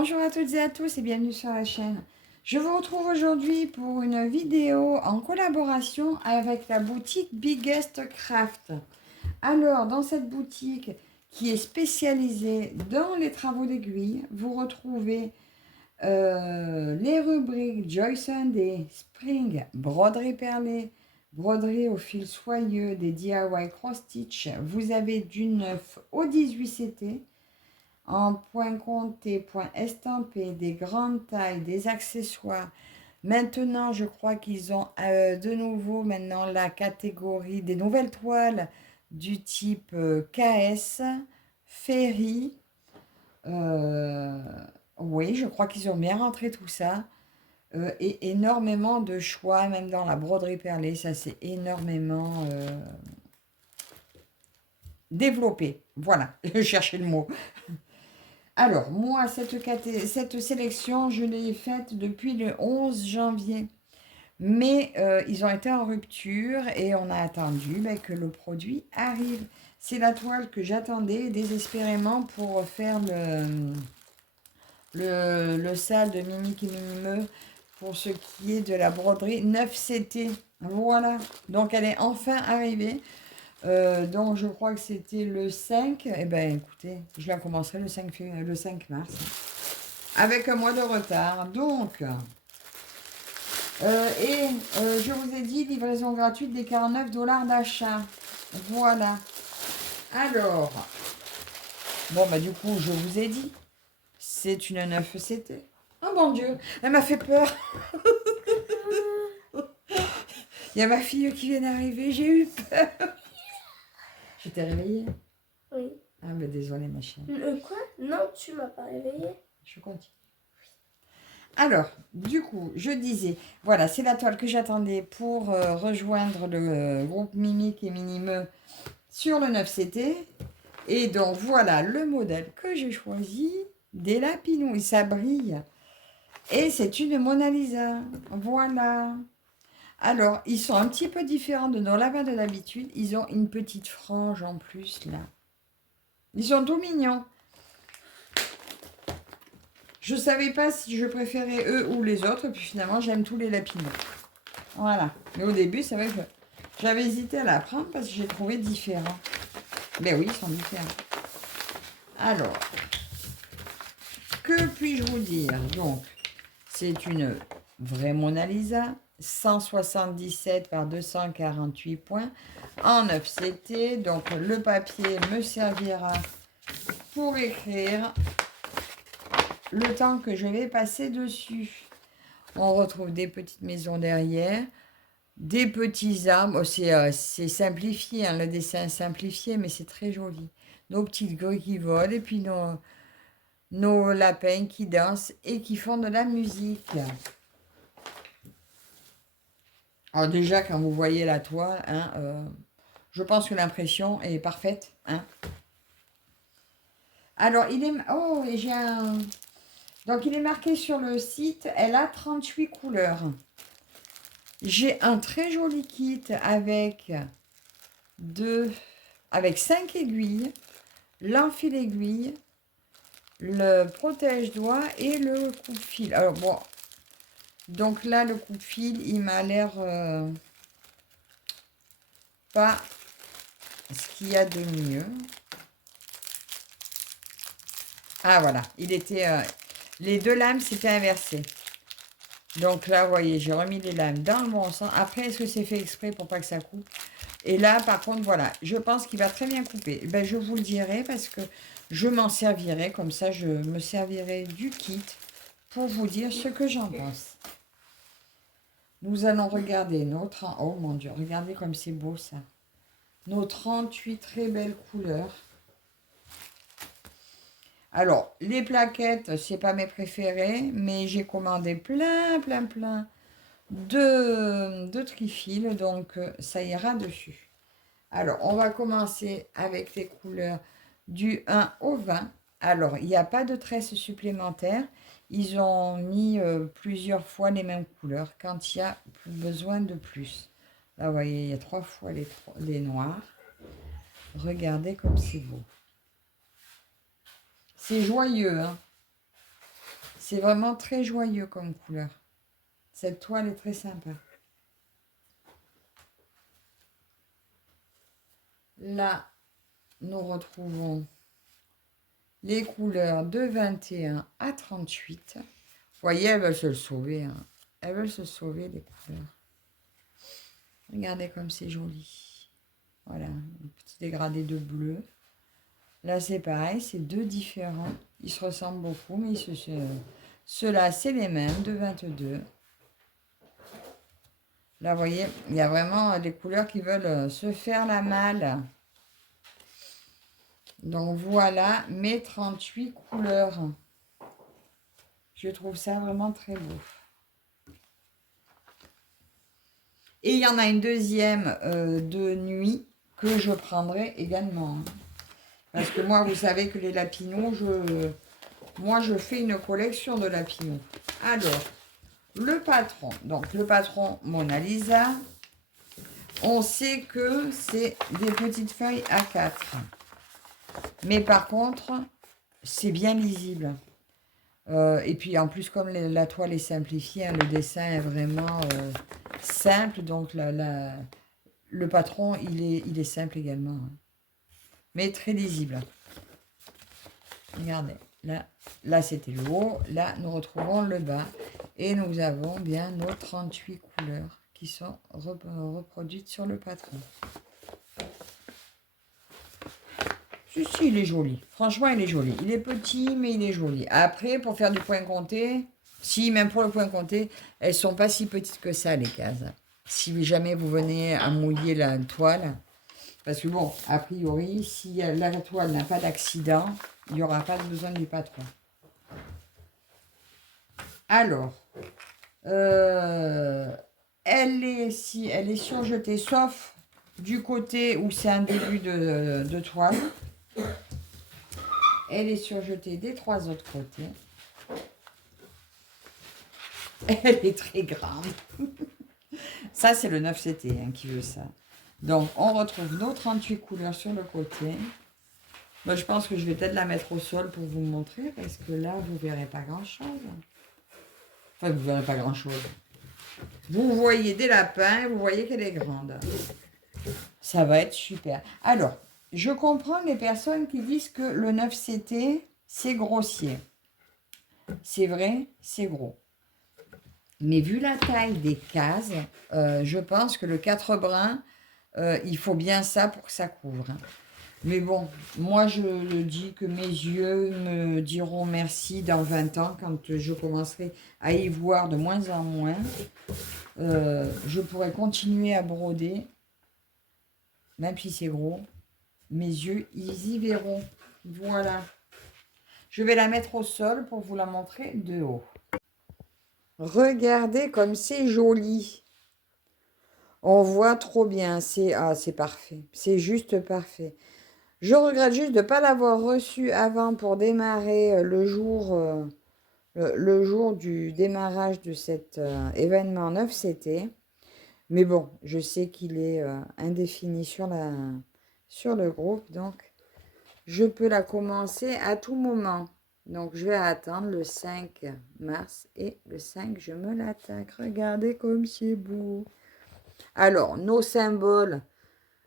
Bonjour à toutes et à tous et bienvenue sur la chaîne. Je vous retrouve aujourd'hui pour une vidéo en collaboration avec la boutique Biggest Craft. Alors, dans cette boutique qui est spécialisée dans les travaux d'aiguille, vous retrouvez les rubriques Joyce Day, Spring, broderie perlée, broderie au fil soyeux, des DIY cross-stitch. Vous avez du 9 au 18 CT. En point compté, point estampé, des grandes tailles, des accessoires. Maintenant, je crois qu'ils ont de nouveau maintenant la catégorie des nouvelles toiles du type KS, Ferry. Euh, oui, je crois qu'ils ont bien rentré tout ça. Et énormément de choix, même dans la broderie perlée, ça s'est énormément développé. Voilà, je cherchais le mot. Alors, moi, cette sélection, je l'ai faite depuis le 11 janvier. Mais ils ont été en rupture et on a attendu que le produit arrive. C'est la toile que j'attendais désespérément pour faire le sale de Mimic et Minimeux pour ce qui est de la broderie 9CT. Voilà, donc elle est enfin arrivée. Donc je crois que c'était le 5. Eh bien écoutez, je la commencerai le 5 mars. Avec un mois de retard. Donc, je vous ai dit livraison gratuite des 49 $ d'achat. Voilà. Alors, bon du coup, je vous ai dit, c'est une 9CT. Oh mon Dieu, elle m'a fait peur. Il y a ma fille qui vient d'arriver, j'ai eu peur. Je t'ai réveillée? Oui. Ah, mais désolée, ma chérie. Quoi? Non, tu m'as pas réveillée. Je continue. Alors, du coup, je disais, voilà, c'est la toile que j'attendais pour rejoindre le groupe Mimic et Minimeux sur le 9CT. Et donc, voilà le modèle que j'ai choisi, des lapinouilles, ça brille. Et c'est une Mona Lisa. Voilà. Alors, ils sont un petit peu différents de nos lapins de d'habitude. Ils ont une petite frange en plus, là. Ils sont tout mignons. Je ne savais pas si je préférais eux ou les autres, puis finalement, j'aime tous les lapinous. Voilà. Mais au début, c'est vrai que j'avais hésité à la prendre parce que j'ai trouvé différents. Ben oui, ils sont différents. Alors, que puis-je vous dire? Donc, c'est une vraie Mona Lisa, 177 par 248 points, en 9CT. Donc, le papier me servira pour écrire le temps que je vais passer dessus. On retrouve des petites maisons derrière, des petits arbres. C'est simplifié, hein, le dessin est simplifié, mais c'est très joli. Nos petites grues qui volent et puis nos lapins qui dansent et qui font de la musique. Alors déjà, quand vous voyez la toile, hein, je pense que l'impression est parfaite. Hein. Alors, il est... Oh, et j'ai un... Donc, il est marqué sur le site, elle a 38 couleurs. J'ai un très joli kit avec 5 aiguilles, l'enfil aiguille, le protège-doigt et le coupe-fil. Alors, bon, donc là, le coupe-fil, il m'a l'air pas ce qu'il y a de mieux. Ah, voilà, il était... les deux lames, c'était inversé. Donc là, vous voyez, j'ai remis les lames dans le bon sens. Après, est-ce que c'est fait exprès pour pas que ça coupe? Et là, par contre, voilà, je pense qu'il va très bien couper. Ben, je vous le dirai parce que je m'en servirai. Comme ça, je me servirai du kit pour vous dire ce que j'en pense. Nous allons regarder notre... Oh mon Dieu, regardez comme c'est beau ça. Nos 38 très belles couleurs. Alors, les plaquettes, c'est pas mes préférées, mais j'ai commandé plein de trifils, donc ça ira dessus. Alors, on va commencer avec les couleurs du 1 au 20. Alors, il n'y a pas de tresses supplémentaires. Ils ont mis plusieurs fois les mêmes couleurs quand il y a besoin de plus. Là, vous voyez, il y a 3 fois les noirs. Regardez comme c'est beau. C'est joyeux, hein? C'est vraiment très joyeux comme couleur. Cette toile est très sympa. Là, nous retrouvons les couleurs de 21 à 38. Vous voyez, elles veulent se le sauver. Hein. Elles veulent se sauver, les couleurs. Regardez comme c'est joli. Voilà, un petit dégradé de bleu. Là, c'est pareil, c'est deux différents. Ils se ressemblent beaucoup, mais ceux-là, c'est les mêmes, de 22. Là, vous voyez, il y a vraiment des couleurs qui veulent se faire la malle. Donc, voilà mes 38 couleurs. Je trouve ça vraiment très beau. Et il y en a une deuxième de nuit que je prendrai également. Parce que moi, vous savez que les lapinaux, moi, je fais une collection de lapinaux. Alors, le patron. Donc, le patron Mona Lisa. On sait que c'est des petites feuilles A4. Mais par contre, c'est bien lisible. Et puis, en plus, comme la toile est simplifiée, hein, le dessin est vraiment simple. Donc, le patron, il est simple également. Hein. Mais très lisible. Regardez, là c'était le haut, là nous retrouvons le bas et nous avons bien nos 38 couleurs qui sont reproduites sur le patron. Si, il est joli, franchement il est joli, il est petit mais il est joli. Après pour faire du point compté, si même pour le point compté, elles sont pas si petites que ça les cases. Si jamais vous venez à mouiller la toile, parce que bon, a priori, si la toile n'a pas d'accident, il n'y aura pas besoin du patron. Alors, elle est surjetée, sauf du côté où c'est un début de toile. Elle est surjetée des trois autres côtés. Elle est très grande. Ça, c'est le 9CT hein, qui veut ça. Donc, on retrouve nos 38 couleurs sur le côté. Moi, je pense que je vais peut-être la mettre au sol pour vous montrer, parce que là, vous ne verrez pas grand-chose. Enfin, vous ne verrez pas grand-chose. Vous voyez des lapins, vous voyez qu'elle est grande. Ça va être super. Alors, je comprends les personnes qui disent que le 9CT, c'est grossier. C'est vrai, c'est gros. Mais vu la taille des cases, je pense que le 4 brins, il faut bien ça pour que ça couvre. Mais bon, moi je le dis que mes yeux me diront merci dans 20 ans quand je commencerai à y voir de moins en moins. Je pourrai continuer à broder, même si c'est gros. Mes yeux, ils y verront. Voilà. Je vais la mettre au sol pour vous la montrer de haut. Regardez comme c'est joli. On voit trop bien. C'est parfait. C'est juste parfait. Je regrette juste de ne pas l'avoir reçu avant pour démarrer le jour du démarrage de cet événement 9CT. Mais bon, je sais qu'il est indéfini sur le groupe, donc je peux la commencer à tout moment. Donc je vais attendre le 5 mars et le 5, je me l'attaque. Regardez comme c'est beau. Alors, nos symboles.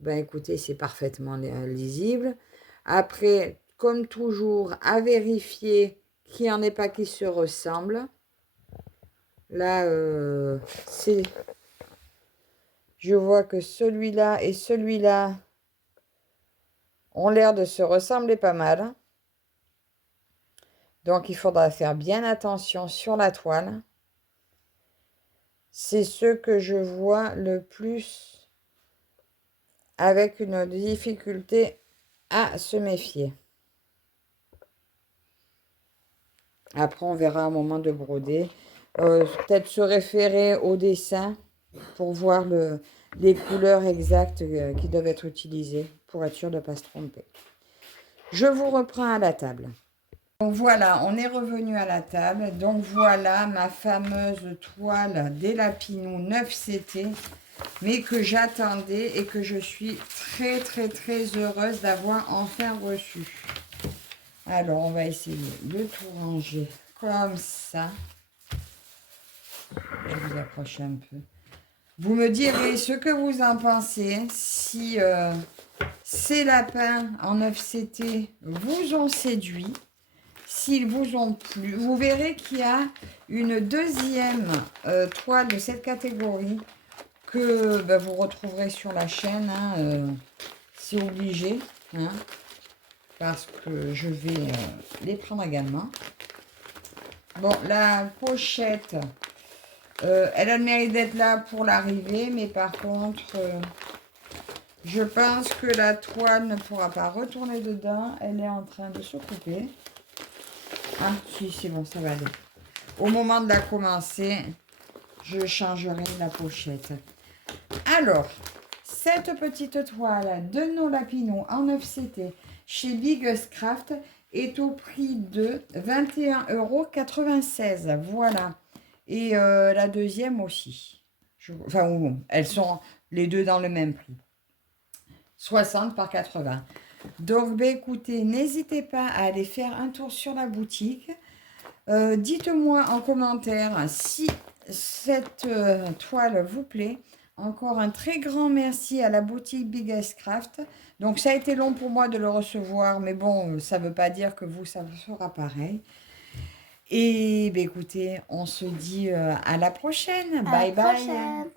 Ben écoutez, c'est parfaitement lisible. Après, comme toujours, à vérifier qu'il n'y en ait pas qui se ressemblent. Là, je vois que celui-là et celui-là ont l'air de se ressembler pas mal. Donc, il faudra faire bien attention sur la toile. C'est ce que je vois le plus avec une difficulté à se méfier. Après, on verra un moment de broder. Peut-être se référer au dessin pour voir les couleurs exactes qui doivent être utilisées pour être sûr de ne pas se tromper. Je vous reprends à la table. Donc voilà, on est revenu à la table. Donc voilà ma fameuse toile des Lapinous 9CT, mais que j'attendais et que je suis très très très heureuse d'avoir enfin reçu. Alors on va essayer de tout ranger comme ça. Je vous approche un peu. Vous me direz ce que vous en pensez. Si ces lapins en 9CT vous ont séduit, s'ils vous ont plu, vous verrez qu'il y a une deuxième toile de cette catégorie que vous retrouverez sur la chaîne. C'est obligé, hein, parce que je vais les prendre également. Bon, la pochette, elle a le mérite d'être là pour l'arrivée, mais par contre, je pense que la toile ne pourra pas retourner dedans. Elle est en train de se couper. Ah, si, c'est bon, ça va aller. Au moment de la commencer, je changerai la pochette. Alors, cette petite toile de nos lapinaux en 9CT chez Biggest Craft est au prix de 21,96 €. Voilà. Et la deuxième aussi. Enfin, elles sont les deux dans le même prix. 60 par 80. Donc, écoutez, n'hésitez pas à aller faire un tour sur la boutique. Dites-moi en commentaire si cette toile vous plaît. Encore un très grand merci à la boutique Biggest Craft. Donc, ça a été long pour moi de le recevoir, mais bon, ça ne veut pas dire que vous, ça vous sera pareil. Et écoutez, on se dit à la prochaine. Bye bye.